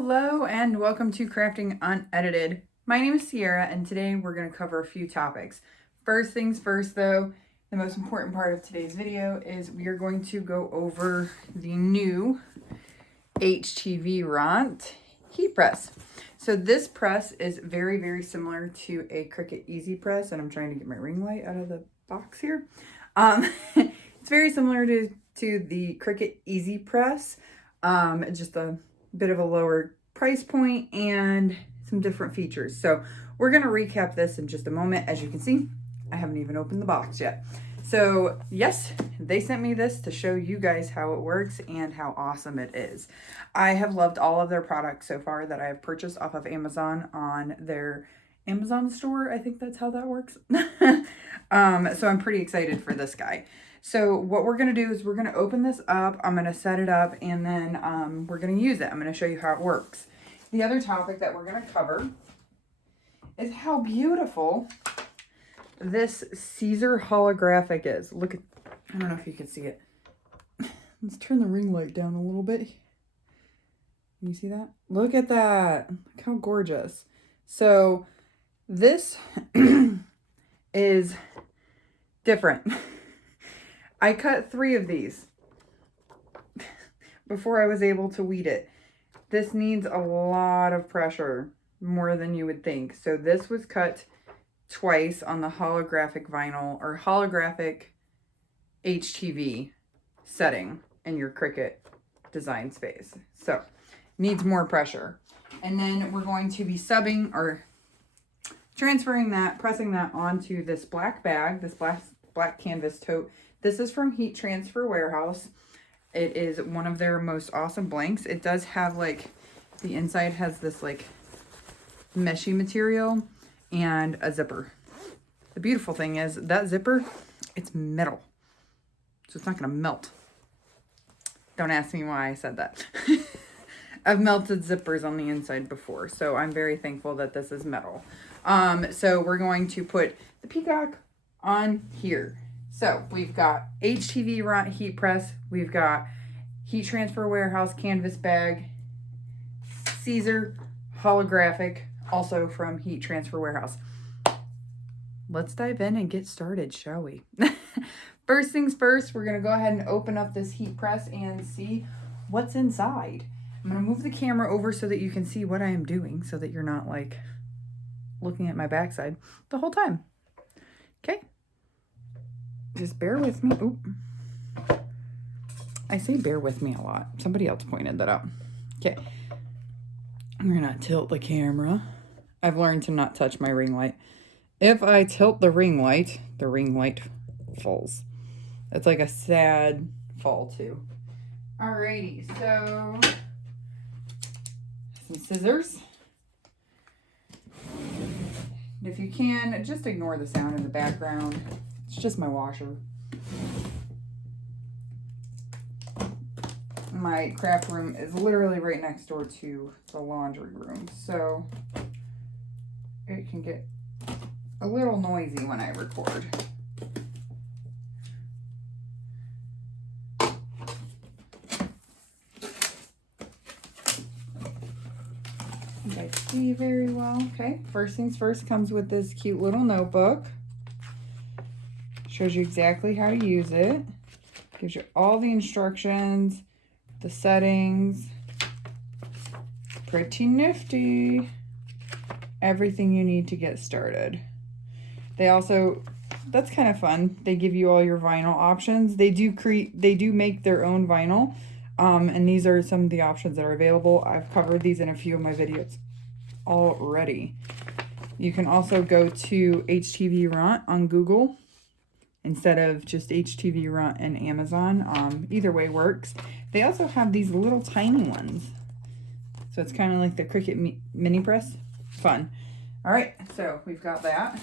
Hello and welcome to Crafting Unedited. My name is Sierra and today we're going to cover a few topics. First things first though, the most important part of today's video is we are going to go over the new HTV Ront heat press. So this press is very similar to a Cricut Easy Press, and I'm trying to get my ring light out of the box here. It's very similar to the Cricut Easy Press, just a bit of a lower price point and some different features. So we're going to recap this in just a moment. As you can see, I haven't even opened the box yet. So yes, they sent me this to show you guys how it works and how awesome it is. I have loved all of their products so far that I have purchased off of Amazon on their Amazon store. I think that's how that works. So I'm pretty excited for this guy. So what we're going to do is we're going to open this up. I'm going to set it up and then we're going to use it. I'm going to show you how it works. The other topic that we're going to cover is how beautiful this Caesar Holographic is. Look at, I don't know if you can see it. Let's turn the ring light down a little bit. Can you see that? Look at that. Look how gorgeous. So this is different. I cut 3 of these before I was able to weed it. This needs a lot of pressure, more than you would think. So this was cut twice on the holographic vinyl or holographic HTV setting in your Cricut design space. So needs more pressure. And then we're going to be subbing or transferring that, pressing that onto this black bag, this black canvas tote. This is from Heat Transfer Warehouse. It is one of their most awesome blanks. It does have like, the inside has this like meshy material and a zipper. The beautiful thing is that zipper, it's metal. So it's not gonna melt. Don't ask me why I said that. I've melted zippers on the inside before, so I'm very thankful that this is metal. So we're going to put the peacock on here. So we've got HTV Ront heat press, we've got Heat Transfer Warehouse canvas bag, Caesar Holographic, also from Heat Transfer Warehouse. Let's dive in and get started, shall we? First things first, we're gonna go ahead and open up this heat press and see what's inside. I'm gonna move the camera over so that you can see what I am doing, so that you're not like looking at my backside the whole time. Okay. Just bear with me. Oop. I say bear with me a lot. Somebody else pointed that out. Okay. I'm going to tilt the camera. I've learned to not touch my ring light. If I tilt the ring light falls. It's like a sad fall too. Alrighty, so some scissors. If you can, just ignore the sound in the background. It's just my washer. My craft room is literally right next door to the laundry room, so it can get a little noisy when I record. You guys see very well. Okay, first things first, comes with this cute little notebook. Shows you exactly how to use it. Gives you all the instructions, the settings. Pretty nifty. Everything you need to get started. They also, that's kind of fun. They give you all your vinyl options. They do make their own vinyl. And these are some of the options that are available. I've covered these in a few of my videos already. You can also go to HTV Ront on Google instead of just HTV Ront and Amazon. Either way works. They also have these little tiny ones. So it's kind of like the Cricut mini press. Fun. All right, so we've got that.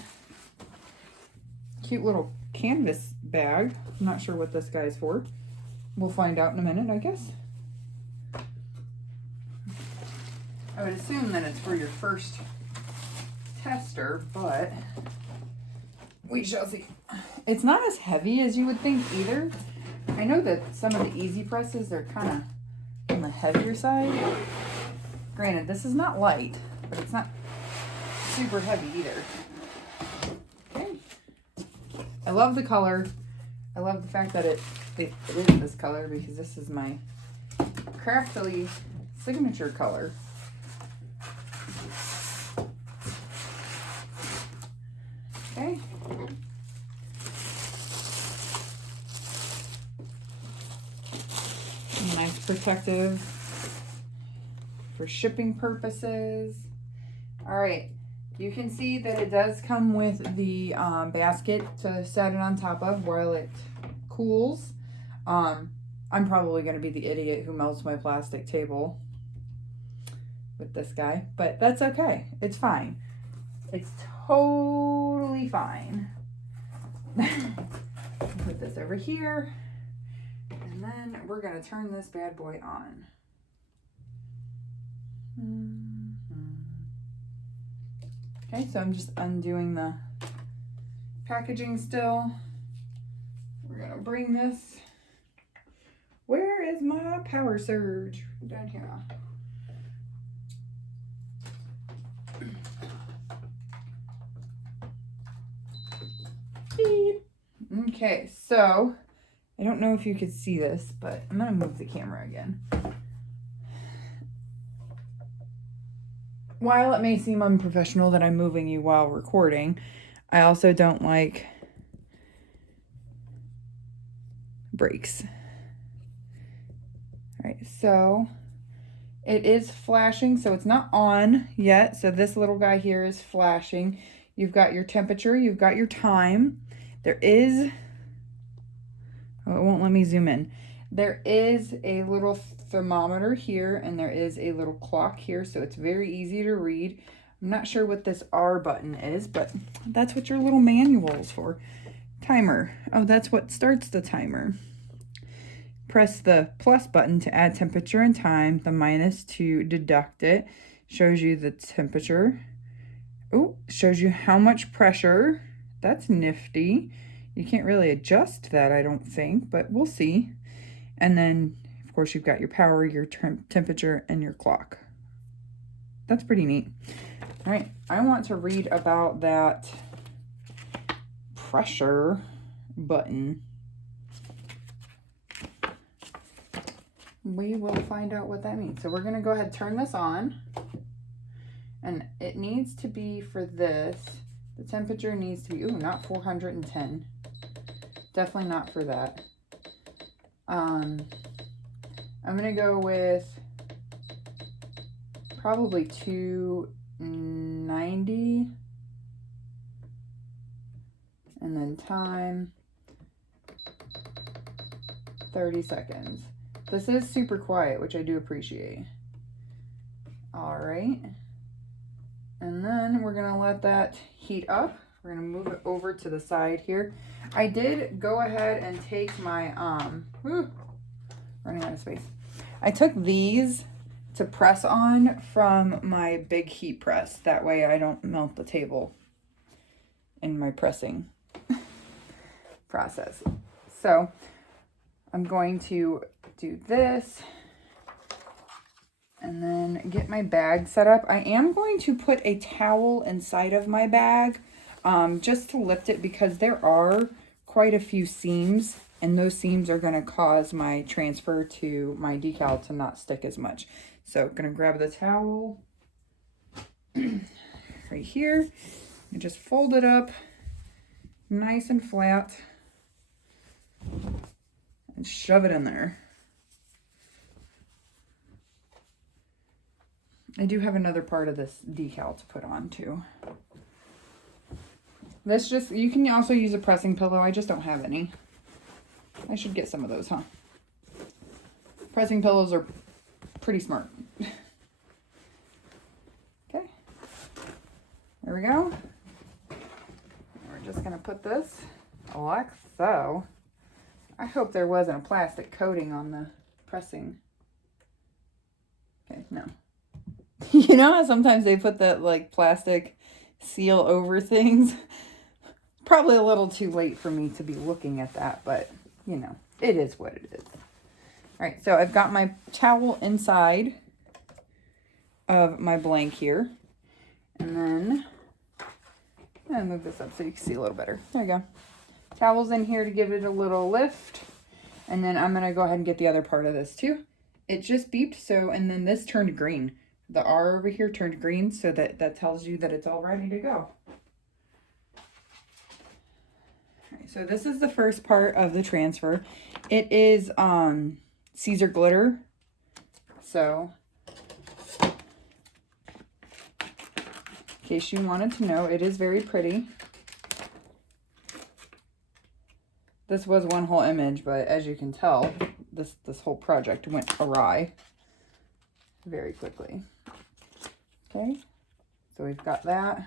Cute little canvas bag. I'm not sure what this guy's for. We'll find out in a minute, I guess. I would assume that it's for your first tester, but we shall see. It's not as heavy as you would think either. I know that some of the easy presses, they're kind of on the heavier side. Granted, this is not light, but it's not super heavy either. Okay. I love the color. I love the fact that it is this color because this is my Craftily signature color. Okay. Nice protective for shipping purposes. All right, you can see that it does come with the basket to set it on top of while it cools. I'm probably going to be the idiot who melts my plastic table with this guy, but that's okay. It's fine. It's totally fine. Put this over here, and then we're going to turn this bad boy on. Okay, so I'm just undoing the packaging still. We're going to bring this. Where is my power surge? Down here. Okay, so I don't know if you could see this, but I'm going to move the camera again. While it may seem unprofessional that I'm moving you while recording, I also don't like breaks. All right, so it is flashing, so it's not on yet. So this little guy here is flashing. You've got your temperature, you've got your time. There is, oh, it won't let me zoom in. There is a little thermometer here, and there is a little clock here, so it's very easy to read. I'm not sure what this R button is, but that's what your little manual is for. Timer. Oh, that's what starts the timer. Press the plus button to add temperature and time, the minus to deduct it. Shows you the temperature. Oh, shows you how much pressure. That's nifty. You can't really adjust that, I don't think, but we'll see. And then, of course, you've got your power, your temperature, and your clock. That's pretty neat. All right, I want to read about that pressure button. We will find out what that means. So we're going to go ahead and turn this on. And it needs to be for this. The temperature needs to be, ooh, not 410. Definitely not for that. I'm going to go with probably 290. And then time, 30 seconds. This is super quiet, which I do appreciate. All right. And then we're going to let that heat up. We're going to move it over to the side here. I did go ahead and take my, running out of space. I took these to press on from my big heat press. That way I don't melt the table in my pressing process. So I'm going to do this and then get my bag set up. I am going to put a towel inside of my bag just to lift it because there are quite a few seams, and those seams are going to cause my transfer to my decal to not stick as much. So I'm going to grab the towel right here and just fold it up nice and flat and shove it in there. I do have another part of this decal to put on too. This just, you can also use a pressing pillow. I just don't have any. I should get some of those, huh? Pressing pillows are pretty smart. Okay. There we go. We're just going to put this like so. I hope there wasn't a plastic coating on the pressing. Okay, no. You know how sometimes they put that like plastic seal over things? Probably a little too late for me to be looking at that, but you know, it is what it is. All right, so I've got my towel inside of my blank here. And then I'm going to move this up so you can see a little better. There you go. Towels in here to give it a little lift. And then I'm going to go ahead and get the other part of this too. It just beeped, so, and then this turned green. The R over here turned green, so that tells you that it's all ready to go. All right, so this is the first part of the transfer. It is Caesar glitter. So, in case you wanted to know, it is very pretty. This was one whole image, but as you can tell, this whole project went awry very quickly. Okay, so we've got that.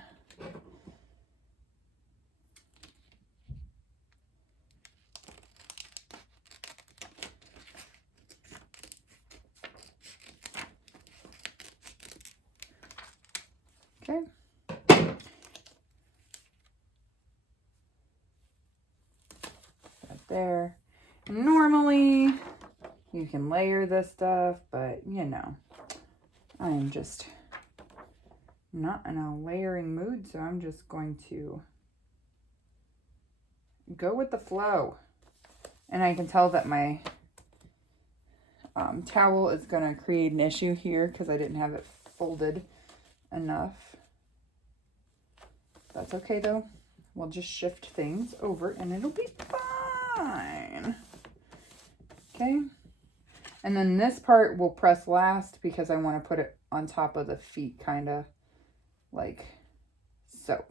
Okay. There. Normally you can layer this stuff, but you know, I am just not in a layering mood, so I'm just going to go with the flow. And I can tell that my towel is going to create an issue here because I didn't have it folded enough. That's okay though. We'll just shift things over and it'll be fine. Okay. And then this part will press last because I want to put it on top of the feet, kind of like so.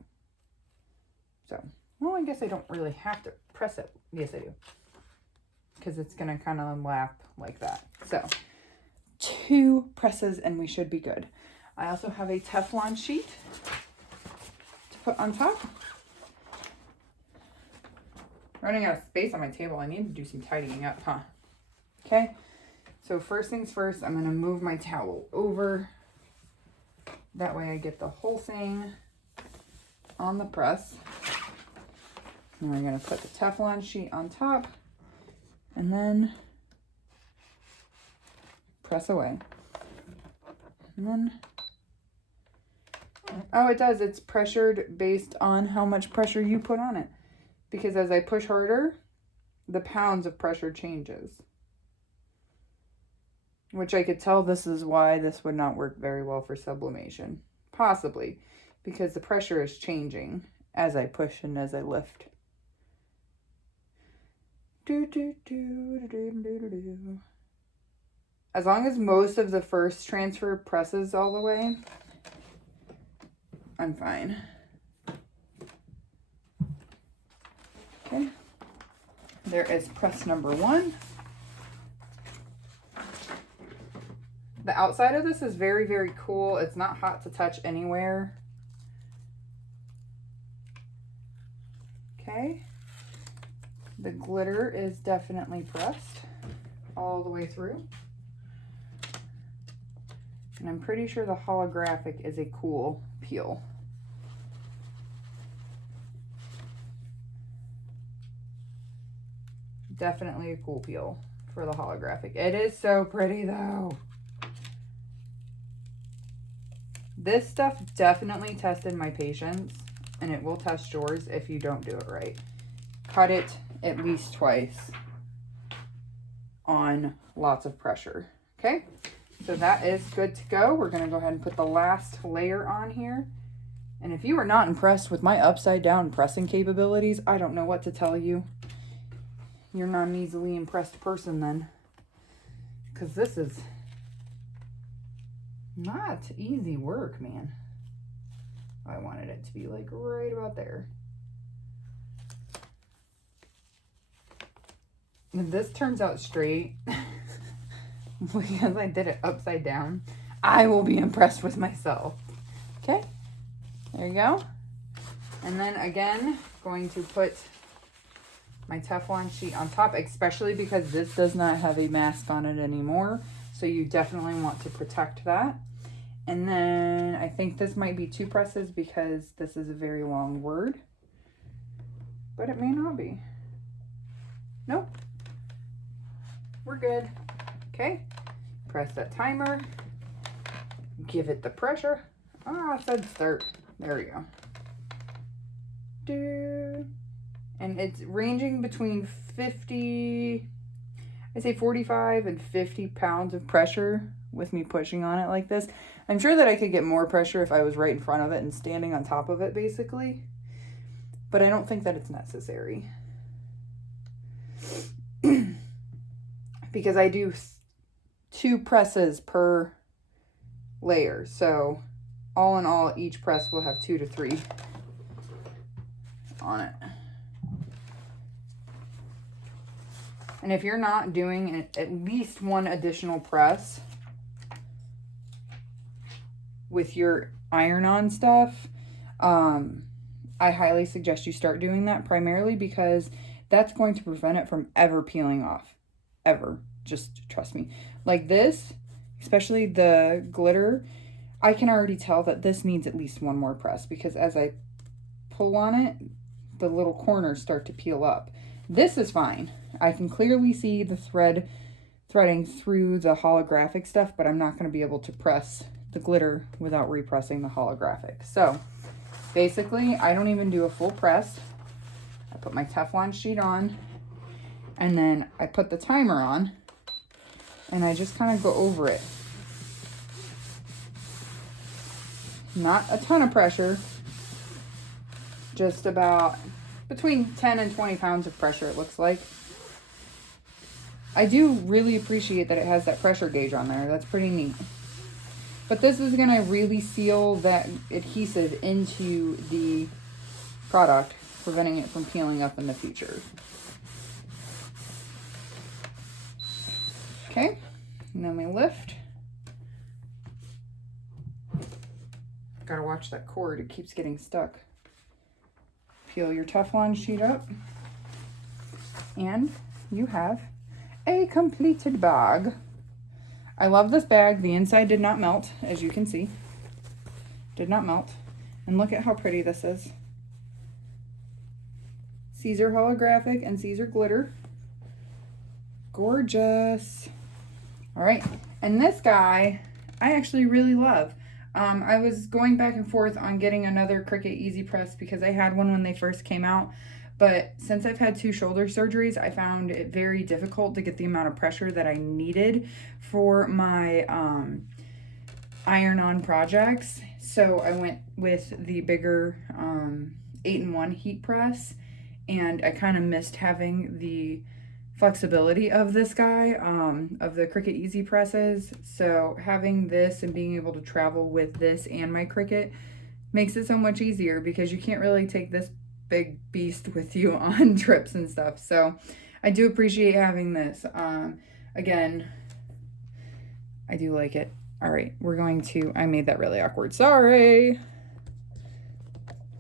Well, I guess I don't really have to press it. Yes, I do. Because it's going to kind of lap like that. So 2 presses and we should be good. I also have a Teflon sheet to put on top. Running out of space on my table. I need to do some tidying up, huh? Okay. So first things first, I'm going to move my towel over. That way I get the whole thing on the press. And we're going to put the Teflon sheet on top and then press away. And then, oh, it does. It's pressured based on how much pressure you put on it. Because as I push harder, the pounds of pressure changes. Which I could tell this is why this would not work very well for sublimation. Possibly. Because the pressure is changing as I push and as I lift. As long as most of the first transfer presses all the way, I'm fine. Okay. There is press number 1. The outside of this is very, very cool. It's not hot to touch anywhere. Okay. The glitter is definitely pressed all the way through. And I'm pretty sure the holographic is a cool peel. Definitely a cool peel for the holographic. It is so pretty though. This stuff definitely tested my patience, and it will test yours if you don't do it right. Cut it at least twice on lots of pressure. Okay, so that is good to go. We're going to go ahead and put the last layer on here. And if you are not impressed with my upside down pressing capabilities, I don't know what to tell you. You're not an easily impressed person then. Because this is not easy work, man. I wanted it to be like right about there. If this turns out straight, because I did it upside down, I will be impressed with myself. Okay, there you go. And then again, going to put my Teflon sheet on top, especially because this does not have a mask on it anymore. So you definitely want to protect that. And then I think this might be 2 presses because this is a very long word. But it may not be. Nope. We're good. Okay. Press that timer. give it the pressure. Oh, I said start. There we go. And it's ranging between 45 and 50 pounds of pressure with me pushing on it like this. I'm sure that I could get more pressure if I was right in front of it and standing on top of it, basically. But I don't think that it's necessary. Because I do 2 presses per layer. So all in all, each press will have 2 to 3 on it. And if you're not doing at least 1 additional press with your iron-on stuff, I highly suggest you start doing that, primarily because that's going to prevent it from ever peeling off. Ever. Just trust me. Like this, especially the glitter, I can already tell that this needs at least 1 more press, because as I pull on it, the little corners start to peel up. This is fine. I can clearly see the threading through the holographic stuff, but I'm not going to be able to press the glitter without repressing the holographic. So basically, I don't even do a full press. I put my Teflon sheet on, and then I put the timer on, and I just kind of go over it. Not a ton of pressure, just about between 10 and 20 pounds of pressure, it looks like. I do really appreciate that it has that pressure gauge on there. That's pretty neat. But this is going to really seal that adhesive into the product, preventing it from peeling up in the future. Okay, and then we lift. Gotta watch that cord, it keeps getting stuck. Peel your Teflon sheet up, and you have a completed bag. I love this bag. The inside did not melt, as you can see. Did not melt. And look at how pretty this is. Caesar holographic and Caesar glitter. Gorgeous. All right, and this guy I actually really love. I was going back and forth on getting another Cricut Easy Press because I had one when they first came out. But since I've had 2 shoulder surgeries, I found it very difficult to get the amount of pressure that I needed for my iron-on projects. So I went with the bigger 8-in-1 heat press, and I kind of missed having the flexibility of this guy, of the Cricut Easy Presses. So having this and being able to travel with this and my Cricut makes it so much easier, because you can't really take this big beast with you on trips and stuff. So I do appreciate having this. Again, I do like it. All right, we're going to, I made that really awkward, sorry.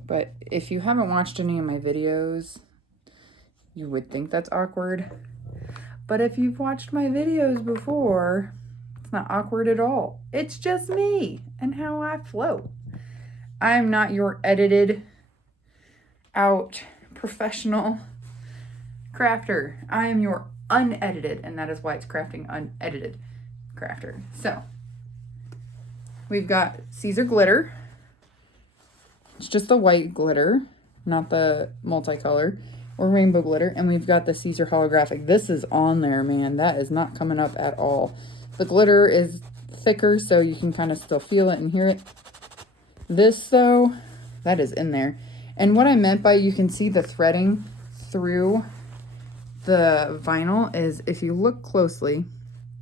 But if you haven't watched any of my videos, you would think that's awkward. But if you've watched my videos before, it's not awkward at all. It's just me and how I flow. I'm not your edited out professional crafter. I am your unedited, and that is why it's crafting unedited crafter. So we've got Caesar glitter. It's just the white glitter, not the multicolor or rainbow glitter. And we've got the Caesar holographic. This is on there, man. That is not coming up at all. The glitter is thicker, so you can kind of still feel it and hear it. This, though, that is in there. And what I meant by you can see the threading through the vinyl is, if you look closely,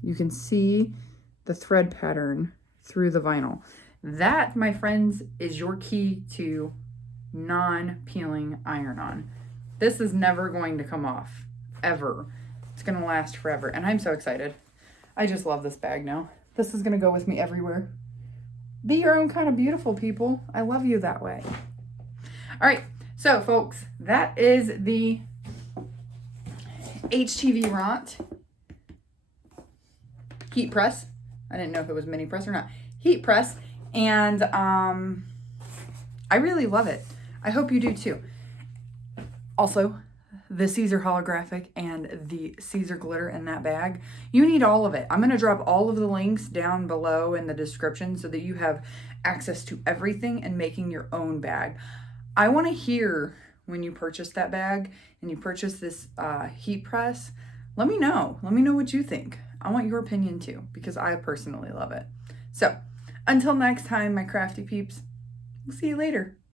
you can see the thread pattern through the vinyl. That, my friends, is your key to non-peeling iron-on. This is never going to come off, ever. It's going to last forever, and I'm so excited. I just love this bag now. This is going to go with me everywhere. Be your own kind of beautiful, people. I love you that way. All right, so folks, that is the HTV Ront heat press. I didn't know if it was mini press or not. Heat press, and I really love it. I hope you do too. Also, the Caesar holographic and the Caesar glitter in that bag, you need all of it. I'm going to drop all of the links down below in the description so that you have access to everything and making your own bag. I want to hear when you purchase that bag and you purchase this heat press. Let me know. Let me know what you think. I want your opinion too, because I personally love it. So until next time, my crafty peeps, we'll see you later.